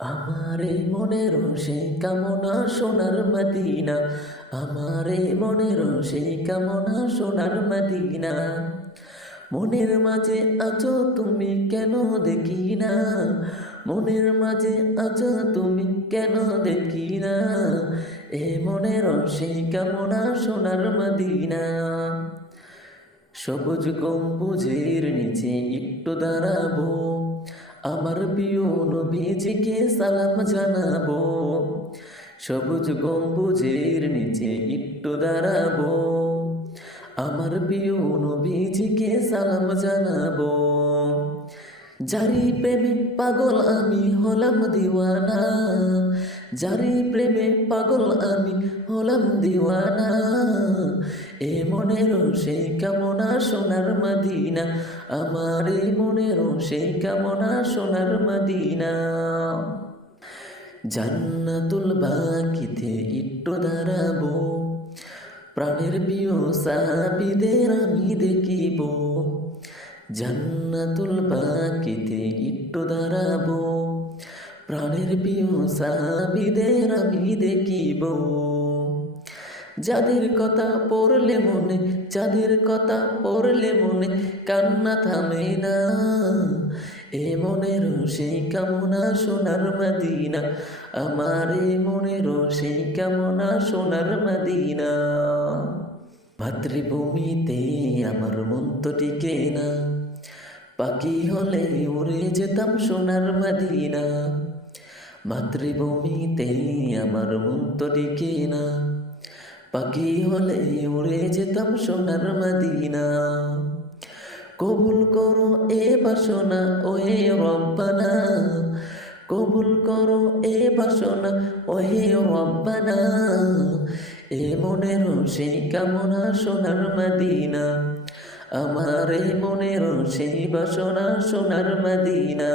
আমার এই মনের সেই কামনা সোনার মদিনা, আমার এই মনের সেই কামনা সোনার মদিনা। মনের মাঝে আছো তুমি কেন দেখি না, মনের মাঝে আছো তুমি কেন দেখি না, এ মনের সেই কামনা সোনার মদিনা। সবুজ গম্বুজের নিচে একটু দাঁড়াবো, আমার প্রিয় নবীজিকে সালাম জানাবো। সবুজ গম্বুজের নিচে একটু দাঁড়াবো, আমার প্রিয় নবীজিকে সালাম জানাবো। যারি প্রেমে পাগল আমি হলাম দিওয়ানা, যারি প্রেমে পাগল আমি হলাম দিওয়ানা, এ মনের সেই কামনা সোনার মদিনা, আমার এই মনের সেই কামনা সোনার মদিনা। জান্নাতুল বাকিতে একটু দাঁড়াবো, প্রাণের প্রিয় সাহাবীদের আমি দেখিব। জান্নাতুল বাকিতে একটু দাঁড়াবো, প্রাণের প্রিয় সাহাবীদের আমি দেখিব। যাদের কথা পড়লে মনে, যাদের কথা পড়লে মনে কান্না থামে না, এ মনের সেই কামনা সোনার মদিনা, আমার এ মনের সেই কামনা সোনার মদিনা। মাতৃভূমিতে আমার মন তো টিকে না, পাখি হলে উড়ে যেতাম সোনার মদিনা। মাতৃভূমিতে আমার মন তো টিকে না, পাখি হলে উড়ে যেতাম সোনার মদিনা। কবুল করো এ বাসনা ওহে রব্বানা, কবুল করো এ বাসনা ওহে রব্বানা, এ মনের সেই কামনা সোনার মদিনা, আমার এই মনের সেই বাসনা সোনার মদিনা।